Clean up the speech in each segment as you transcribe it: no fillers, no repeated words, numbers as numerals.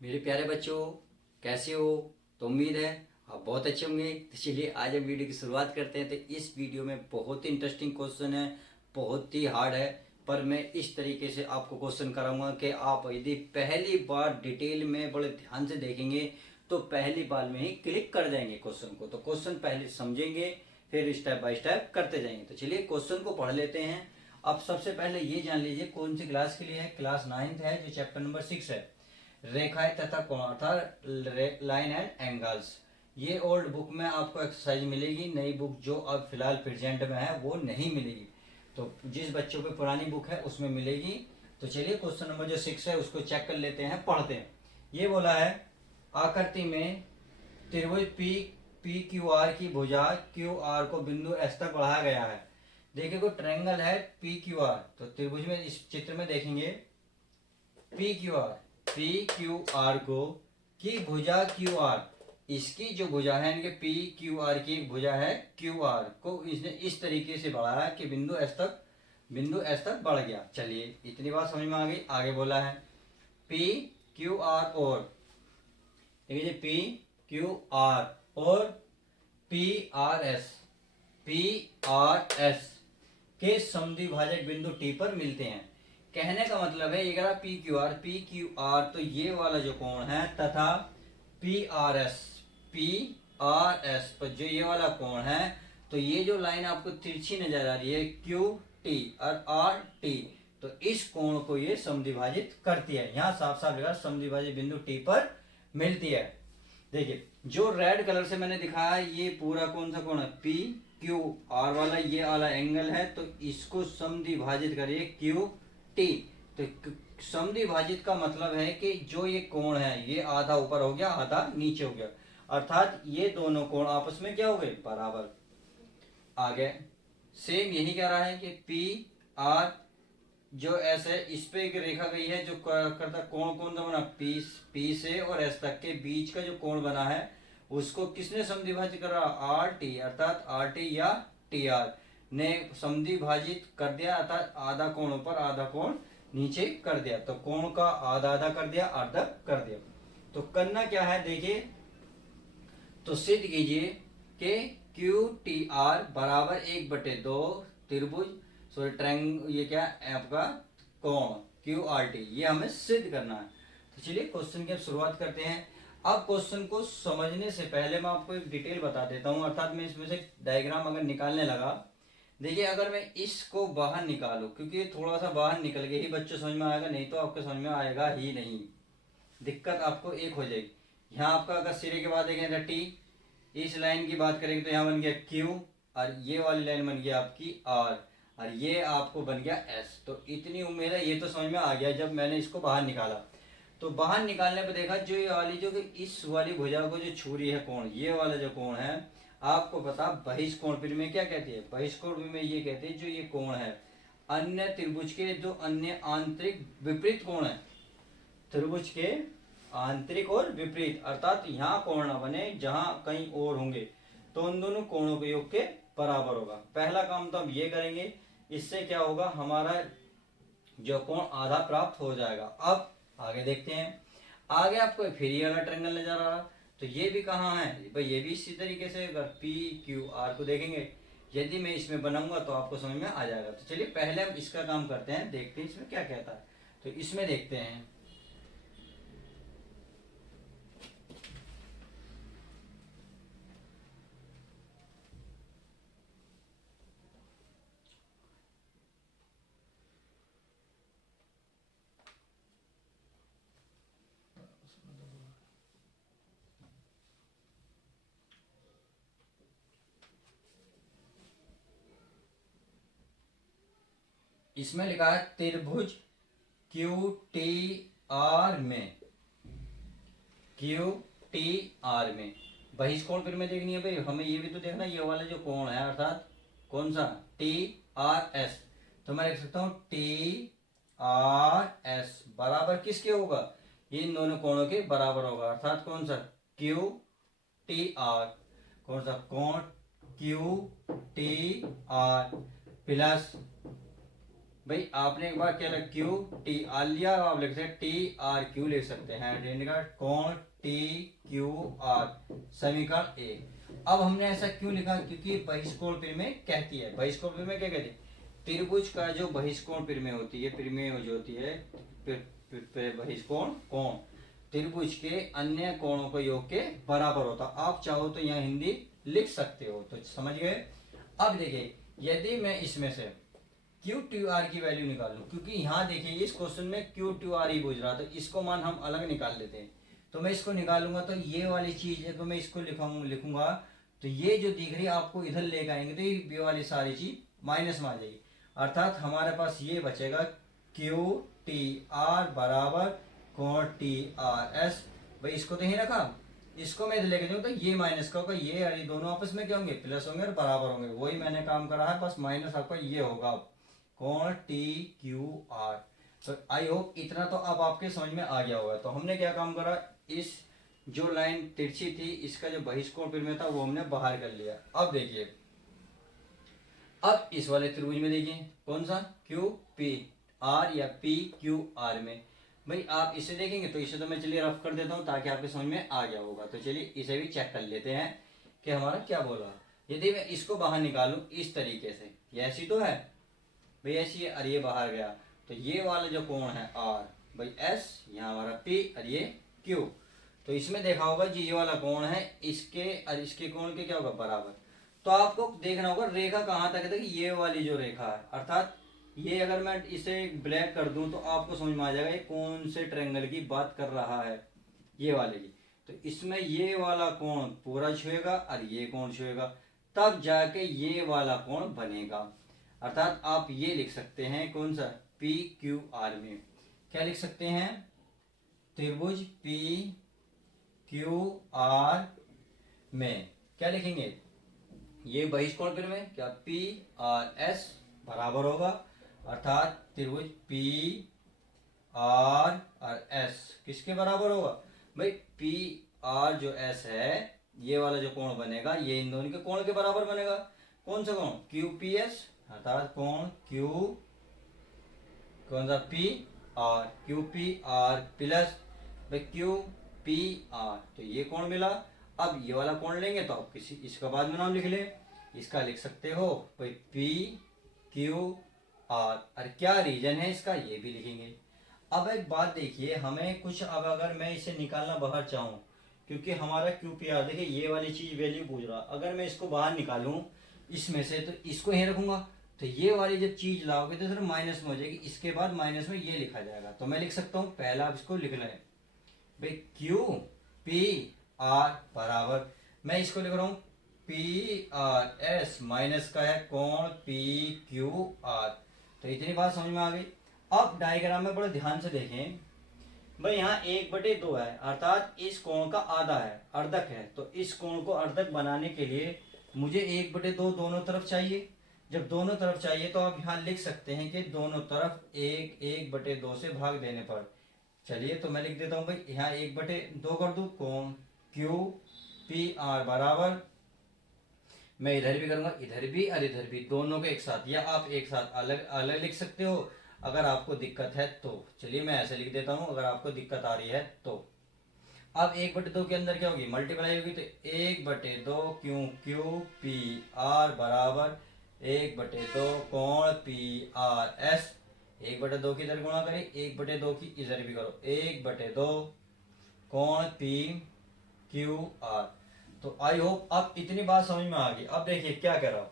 मेरे प्यारे बच्चों, कैसे हो? तो उम्मीद है आप बहुत अच्छे होंगे। तो चलिए आज हम वीडियो की शुरुआत करते हैं। तो इस वीडियो में बहुत ही इंटरेस्टिंग क्वेश्चन है, बहुत ही हार्ड है, पर मैं इस तरीके से आपको क्वेश्चन कराऊंगा कि आप यदि पहली बार डिटेल में बड़े ध्यान से देखेंगे तो पहली बार में ही क्लिक कर जाएंगे क्वेश्चन को। तो क्वेश्चन पहले समझेंगे, फिर स्टेप बाय स्टेप करते जाएंगे। तो चलिए क्वेश्चन को पढ़ लेते हैं। अब सबसे पहले ये जान लीजिए कौन सी क्लास के लिए है। क्लास 9th है, जो चैप्टर नंबर 6 है, रेखाएं तथा कोण अर्थात लाइन एंड एंगल्स। ये ओल्ड बुक में आपको एक्सरसाइज मिलेगी, नई बुक जो अब फिलहाल प्रेजेंट में है वो नहीं मिलेगी। तो जिस बच्चों पे पुरानी बुक है उसमें मिलेगी। तो चलिए क्वेश्चन नंबर जो 6 है उसको चेक कर लेते हैं, पढ़ते हैं। ये बोला है, आकृति में त्रिभुज पी क्यू आर की भुजा क्यू आर को बिंदु एस तक बढ़ाया गया है। देखिए कोई ट्रायंगल है पी क्यू आर, तो त्रिभुज में इस चित्र में देखेंगे पी क्यू आर को की भुजा क्यू आर, इसकी जो भुजा है यानी कि पी क्यू आर की एक भुजा है क्यू आर को इसने इस तरीके से बढ़ाया कि बिंदु एस तक बढ़ गया। चलिए इतनी बात समझ में आ गई। आगे बोला है पी क्यू आर और, देखिए पी क्यू आर और पी आर एस के समद्विभाजक बिंदु टी पर मिलते हैं। कहने का मतलब है ये कह रहा पी क्यू आर तो ये वाला जो कोण है तथा पी आर एस पर जो ये वाला कोण है, तो ये जो लाइन आपको तिरछी नजर आ रही है क्यू टी और आर टी, तो इस कोण को ये समद्विभाजित करती है। यहाँ साफ साफ लिखा समद्विभाजित बिंदु टी पर मिलती है। देखिए जो रेड कलर से मैंने दिखाया ये पूरा कौन सा कोण है, पी क्यू आर वाला, ये वाला एंगल है, तो इसको समद्विभाजित करिए क्यू टी। तो समद्विभाजित का मतलब है कि जो ये कोण है ये आधा ऊपर हो गया आधा नीचे हो गया, अर्थात ये दोनों कोण आपस में क्या हो गए, बराबर। आगे सेम यही कह रहा है कि पी आर जो एस है इस पे एक रेखा गई है जो करता कोण कौन सा बना, पी से और एस तक के बीच का जो कोण बना है उसको किसने समद्विभाजित कर रहा, आर टी, अर्थात आर टी या टी आर ने समद्विभाजित कर दिया, अर्थात आधा कोण ऊपर आधा कोण नीचे कर दिया। तो कोण का आधा आधा कर दिया, अर्धा कर दिया। तो करना क्या है देखिए, तो सिद्ध कीजिए कि क्यू टी आर बराबर 1/2 त्रिभुज सॉरी ट्रायंगल, ये क्या आपका कोण क्यू आर टी, ये हमें सिद्ध करना है। तो चलिए क्वेश्चन की शुरुआत करते हैं। अब क्वेश्चन को समझने से पहले मैं आपको एक डिटेल बता देता हूं, अर्थात मैं इसमें से डायग्राम अगर निकालने लगा, देखिए अगर मैं इसको बाहर निकालूं, क्योंकि थोड़ा सा बाहर निकल के ही बच्चों समझ में आएगा, नहीं तो आपको समझ में आएगा ही नहीं, दिक्कत आपको एक हो जाएगी। यहाँ आपका अगर सिरे के बाद देखें टी, इस लाइन की बात करेंगे तो यहाँ बन गया क्यू और ये वाली लाइन बन गया आपकी आर और ये आपको बन गया एस। तो इतनी उम्मीद है ये तो समझ में आ गया जब मैंने इसको बाहर निकाला। तो बाहर निकालने पर देखा जो ये वाली जो इस वाली भुजा को जो छू रही है कोण, ये वाला जो कोण है आपको पता बहिष्कोण फिर में क्या कहती है, बहिष्कोण में ये कहते हैं जो ये कोण है अन्य त्रिभुज के जो अन्य आंतरिक विपरीत कोण है, त्रिभुज के आंतरिक और विपरीत, अर्थात यहाँ कोण ना बने जहां कहीं और होंगे, तो उन दोनों कोणों के योग के बराबर होगा। पहला काम तो हम ये करेंगे, इससे क्या होगा हमारा जो कोण आधा प्राप्त हो जाएगा। अब आगे देखते हैं। आगे आपको फिर ये वाला ट्रायंगल नजर आ रहा, तो ये भी कहाँ है भाई, ये भी इसी तरीके से अगर पी क्यू आर को देखेंगे, यदि मैं इसमें बनाऊंगा तो आपको समझ में आ जाएगा। तो चलिए पहले हम इसका काम करते हैं, देखते हैं इसमें क्या कहता है। तो इसमें देखते हैं, इसमें लिखा है त्रिभुज क्यू टी आर में, क्यू टी आर में बहिष्कोण फिर में देखनी है भाई, हमें ये भी तो देखना ये वाला जो कोण है अर्थात कौन सा टी आर एस, तो मैं लिख सकता हूं टी आर एस बराबर किसके होगा, इन दोनों कोणों के बराबर होगा, अर्थात कौन सा क्यू टी आर, कौन सा कोण क्यू टी आर प्लस भाई आपने एक बार क्या लिखा, क्यू टी आर लिया, आप लिख सकते हैं टी आर क्यू लिख सकते हैं, का कोण टी क्यू आर, समीकरण ए। अब हमने ऐसा क्यों लिखा, क्योंकि बहिष्कोण प्रमेय कहती है, बहिष्कोण प्रमेय क्या कहती है, त्रिभुज का जो बहिष्कोण प्रमेय होती है, प्रमेय जो होती है बहिष्कोण कोण त्रिभुज के अन्य कोणों के योग के बराबर होता। आप चाहो तो यहाँ हिंदी लिख सकते हो, तो समझ गए। अब देखिए यदि मैं इसमें से क्यू टू आर की वैल्यू निकालूं, क्योंकि यहाँ देखिए इस क्वेश्चन में क्यू टू आर ही पूछ रहा, तो इसको मान हम अलग निकाल लेते हैं। तो मैं इसको निकालूंगा तो ये वाली चीज है, तो मैं इसको लिखूंगा तो ये जो दिख रही है आपको इधर लेकर आएंगे तो ये वाली सारी चीज माइनस में आ जाएगी, अर्थात हमारे पास ये बचेगा क्यू टी आर बराबर कोण टी आर एस। भाई इसको तो ही रखा, इसको मैं इधर लेके जाऊँ तो ये माइनस का होगा, ये और ये दोनों आपस में क्या होंगे, प्लस होंगे और बराबर होंगे, वही मैंने काम करा है, बस माइनस आपका ये होगा कोण टी क्यू आर। तो आई होप इतना तो अब आपके समझ में आ गया होगा। तो हमने क्या काम करा, इस जो लाइन तिरछी थी इसका जो बहिष्कोण प्रमेय था वो हमने बाहर कर लिया। अब देखिए, अब इस वाले त्रिभुज में देखिए कौन सा, क्यू पी आर या पी क्यू आर में, भाई आप इसे देखेंगे तो इसे तो मैं चलिए रफ कर देता हूँ ताकि आपके समझ में आ गया होगा। तो चलिए इसे भी चेक कर लेते हैं कि हमारा क्या बोला। यदि मैं इसको बाहर निकालूं इस तरीके से, ये ऐसी तो है भाई, ऐसी है और ये बाहर गया, तो ये वाला जो कोण है आर भाई एस, यहाँ हमारा पी और ये क्यू, तो इसमें देखा होगा जी ये वाला कोण है इसके और इसके कोण के क्या होगा, बराबर। तो आपको देखना होगा रेखा कहाँ तक है, ये वाली जो रेखा है, अर्थात ये अगर मैं इसे ब्लैक कर दूं तो आपको समझ में आ जाएगा ये कौन से ट्रायंगल की बात कर रहा है, ये वाले की। तो इसमें ये वाला कोण पूरा छुएगा और ये कोण छुएगा, तब जाके ये वाला कोण बनेगा। अर्थात आप ये लिख सकते हैं कौन सा, पी क्यू आर में क्या लिख सकते हैं, त्रिभुज पी क्यू आर में क्या लिखेंगे, ये बहिष्कोण प्रमेय क्या, पी आर एस बराबर होगा, अर्थात त्रिभुज पी आर और एस किसके बराबर होगा, भाई पी आर जो एस है ये वाला जो कोण बनेगा ये इन दोनों के कोण के बराबर बनेगा। कौन सा कोण, क्यू पी एस, अर्थात कोण क्यू कौन सा, P R, Q P R plus भाई क्यू पी आर, तो ये कोण मिला। अब ये वाला कोण लेंगे तो आप किसी इसका बाद में नाम लिख ले, इसका लिख सकते हो भाई पी क्यू आर, और क्या रीजन है इसका ये भी लिखेंगे। अब एक बात देखिए, हमें कुछ अब अगर मैं इसे निकालना बाहर चाहूँ, क्योंकि हमारा क्यू पी आर देखिए ये वाली चीज वैल्यू पूछ रहा, अगर मैं इसको बाहर निकालूं इसमें से तो इसको यहीं रखूंगा, तो ये वाली जब चीज लाओगे तो फिर माइनस में हो जाएगी, इसके बाद माइनस में ये लिखा जाएगा। तो मैं लिख सकता हूँ, पहला आप इसको लिखना है भाई क्यू पी आर बराबर, मैं इसको लिख रहा हूँ पी आर एस माइनस का है कोण पी क्यू आर। तो इतनी बात समझ में आ गई। अब डायग्राम में बड़े ध्यान से देखें, भाई यहाँ 1/2 है, अर्थात इस कोण का आधा है, अर्धक है, तो इस कोण को अर्धक बनाने के लिए मुझे 1/2 दोनों तरफ चाहिए। जब दोनों तरफ चाहिए तो आप यहाँ लिख सकते हैं कि दोनों तरफ 1/2 से भाग देने पर, चलिए तो मैं लिख देता हूँ भाई यहाँ 1/2 कर दूं, कोण क्यू पी आर बराबर, मैं इधर भी करूंगा इधर भी और इधर भी, दोनों को एक साथ, या आप एक साथ अलग अलग लिख सकते हो अगर आपको दिक्कत है तो। चलिए मैं ऐसे लिख देता हूं अगर आपको दिक्कत आ रही है तो। अब 1/2 के अंदर क्या होगी, मल्टीप्लाई होगी, तो 1/2 क्यू क्यू पी आर बराबर 1/2 कोण पी आर एस, 1/2 की इधर गुणा करें, 1/2 की इधर भी करो, 1/2 कोण पी क्यू आर। तो आई होप अब इतनी बात समझ में आ गई। अब देखिए क्या कह रहा हूं,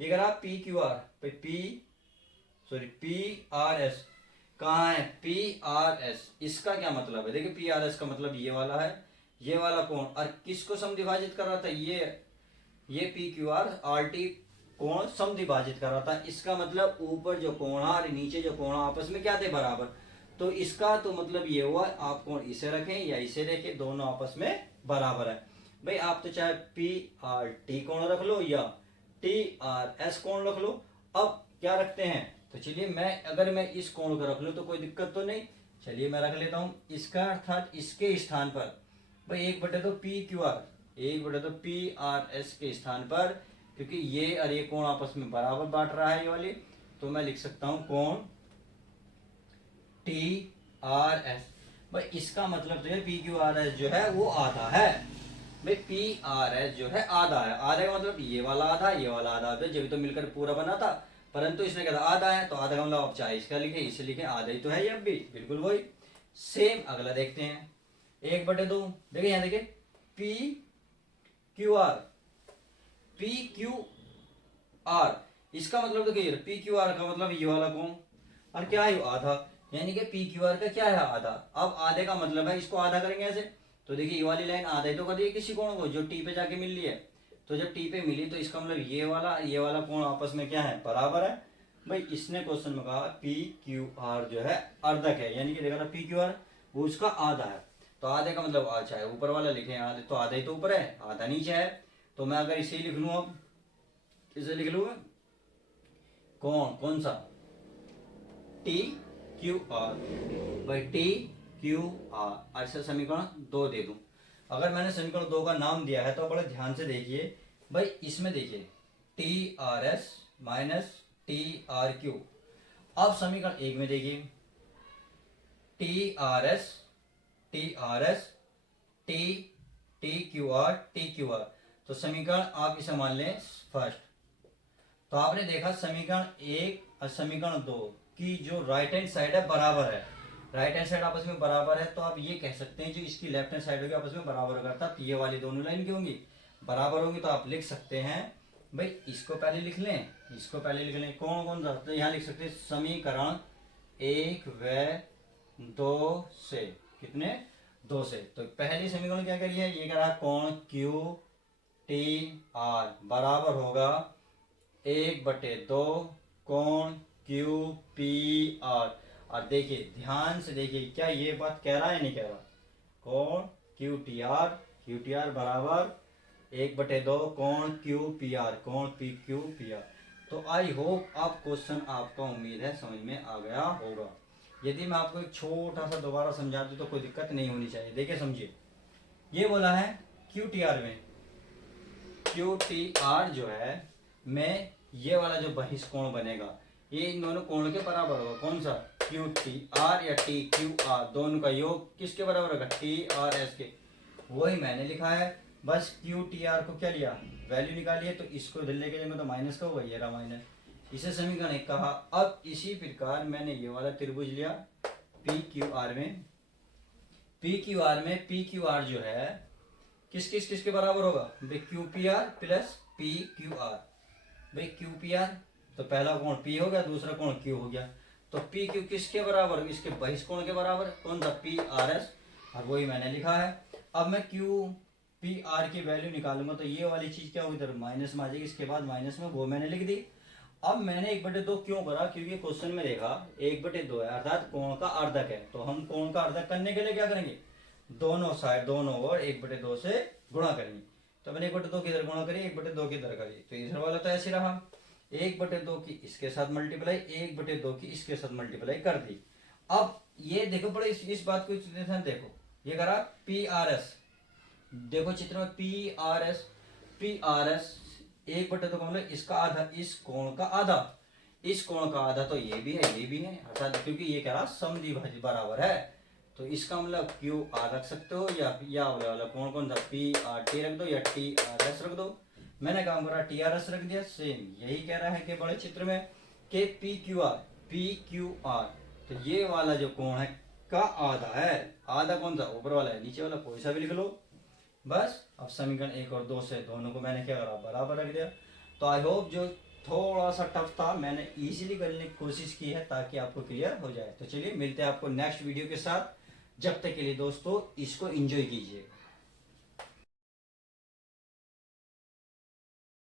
ये कह रहा P Q R, P R S कहाँ है, पी आर एस, इसका क्या मतलब है, देखिए पी आर एस का मतलब ये वाला है, ये वाला कोण, और किसको समद्विभाजित कर रहा था, ये पी क्यू आर टी कोण समद्विभाजित कर रहा था। इसका मतलब ऊपर जो कोण और नीचे जो कोण आपस में क्या थे, बराबर। तो इसका तो मतलब ये हुआ आप कोण इसे रखें या इसे रखें, दोनों आपस में बराबर है। भाई आप तो चाहे पी आर टी कोण रख लो या टी आर एस कोण रख लो। अब क्या रखते हैं, तो चलिए अगर मैं इस कोण को रख लूं तो कोई दिक्कत तो नहीं, चलिए मैं रख लेता हूं इसका, अर्थात इसके स्थान पर भाई 1/2 P Q R, 1/2 P R S के स्थान पर, क्योंकि ये और ये कोण आपस में बराबर बांट रहा है ये वाली, तो मैं लिख सकता हूं कोण टी आर एस। भाई इसका मतलब तो है पी क्यू आर एस जो है वो आधा है। भाई पी आर एस जो है आधा है, आधा का मतलब ये वाला आधा, ये वाला आधा, तो जब तो मिलकर पूरा बना था, परंतु इसने कहा आधा है, तो आधा का मतलब आप चाहे इसका लिखे इसे लिखे, आधा ही तो है ये अब भी, बिल्कुल वही सेम। अगला देखते हैं 1/2। देखिए यहाँ देखिए P Q R, P Q R, इसका मतलब तो क्या, पी क्यू आर का मतलब ये वाला कोण, और क्या है आधा, यानी कि पी क्यू आर का क्या है आधा। अब आधे का मतलब है इसको आधा करेंगे ऐसे, तो देखिए ये वाली लाइन आधा ही तो कर दी किसी कोण को जो टी पे जाके मिल रही है, तो जब टी पे मिली तो इसका मतलब ये वाला कोण आपस में क्या है, बराबर है। भाई इसने क्वेश्चन में कहा पी क्यू आर जो है अर्धक है, यानी कि देखा था पी क्यू आर वो उसका आधा है, तो आधे का मतलब चाहे ऊपर वाला लिखे आधे, तो आधा ही तो ऊपर है आधा नीचे है। तो मैं अगर इसे लिख लूँ, अब इसे लिख लूँ कौन सा टी क्यू आर, भाई टी क्यू आर, ऐसा समीकरण 2 दे दूं। अगर मैंने समीकरण 2 का नाम दिया है तो बड़े ध्यान से देखिए। भाई इसमें देखिए T R S minus T R Q. अब समीकरण 1 में देखिए T R S T R S T T Q R, तो समीकरण आप इसे मान लें फर्स्ट। तो आपने देखा समीकरण 1 और समीकरण 2 की जो राइट हैंड साइड है बराबर है, राइट हैंड साइड आपस में बराबर है, तो आप ये कह सकते हैं जो इसकी लेफ्ट हैंड साइड होगी आपस में बराबर होगा, अर्थात ये वाली दोनों लाइन की होंगी बराबर होगी। तो आप लिख सकते हैं, भाई इसको पहले लिख लें, इसको पहले लिख लें, कौन सा, तो यहाँ लिख सकते हैं समीकरण 1 व 2 से, कितने 2 से। तो पहली समीकरण क्या करिए, ये कह रहा कोण क्यू टी आर बराबर होगा 1/2 कोण क्यू पी आर। और देखिए ध्यान से देखिए क्या ये बात कह रहा है नहीं कह रहा, कोण क्यू टी आर बराबर 1/2 कोण क्यू पी आर, कोण पी क्यू पी आर। तो आई होप आप क्वेश्चन आपका उम्मीद है समझ में आ गया होगा। यदि मैं आपको एक छोटा सा दोबारा समझा दूं तो कोई दिक्कत नहीं होनी चाहिए। देखिए समझिए, ये बोला है क्यू टी आर में, क्यू टी आर जो है में ये वाला जो बहिष्कोण बनेगा ये इन दोनों कोण के बराबर होगा। कौन सा, क्यू टी आर या टी क्यू आर, दोनों का योग किसके बराबर होगा, टी आर एस के। वही मैंने लिखा है, बस क्यू टी आर को क्या लिया, वैल्यू निकालिए, तो इसको इधर लेके जाएंगे तो माइनस का होगा, ये रहा माइनस, इसे समीकरण 1 कहा। अब इसी प्रकार मैंने ये वाला त्रिभुज लिया पी क्यू आर में, पी क्यू आर जो है किसके बराबर होगा, Q P R plus P Q R. भाई क्यू पी आर तो पहला कोण पी हो गया, दूसरा कोण क्यू हो गया, तो पी क्यू किसके बराबर, इसके बहिष्कोण के बराबर, कौन सा पी आर एस, और वही मैंने लिखा है। अब मैं क्यू पी आर की वैल्यू निकालूंगा तो ये वाली चीज क्या होगी, इधर माइनस में आ जाएगी, इसके बाद माइनस में वो मैंने लिख दी। अब मैंने 1/2 क्यों करा, क्योंकि क्वेश्चन में देखा 1/2 है अर्थात कोण का अर्धक है, तो हम कोण का अर्धक करने के लिए क्या करेंगे, दोनों साइड दोनों ओर 1/2 से गुणा करेंगे। तो मैंने 1/2 की इधर गुणा करी, 1/2 की इधर करी, तो इधर वाला तो ऐसे रहा, 1/2 की इसके साथ मल्टीप्लाई, 1/2 की इसके साथ मल्टीप्लाई कर दी। अब ये देखो बड़े इस बात को देखो, ये करा पी आर एस, देखो चित्र में पी आर एस 1/2 का मतलब इसका आधा, इस कोण का आधा, इस कोण का आधा, तो ये भी है ये भी है, अर्थात क्योंकि ये कह रहा समद्विभाजक बराबर है, तो इसका मतलब क्यू आर रख सकते हो या वाला कोण कौन था पी आर टी रख दो या टी आर एस रख दो। मैंने काम करा टी आर एस रख दिया, सेम यही कह रहा है कि बड़े चित्र में कि पी क्यू आर, तो ये वाला जो कोण है का आधा है, आधा कौन सा ऊपर वाला है, नीचे वाला कोई सा भी लिख लो बस। अब समीकरण 1 और 2 से दोनों को मैंने क्या करा, बराबर रख दिया। तो आई होप जो थोड़ा सा टफ था मैंने इजीली करने की कोशिश की है ताकि आपको क्लियर हो जाए। तो चलिए मिलते हैं आपको नेक्स्ट वीडियो के साथ, जब तक के लिए दोस्तों इसको एंजॉय कीजिए।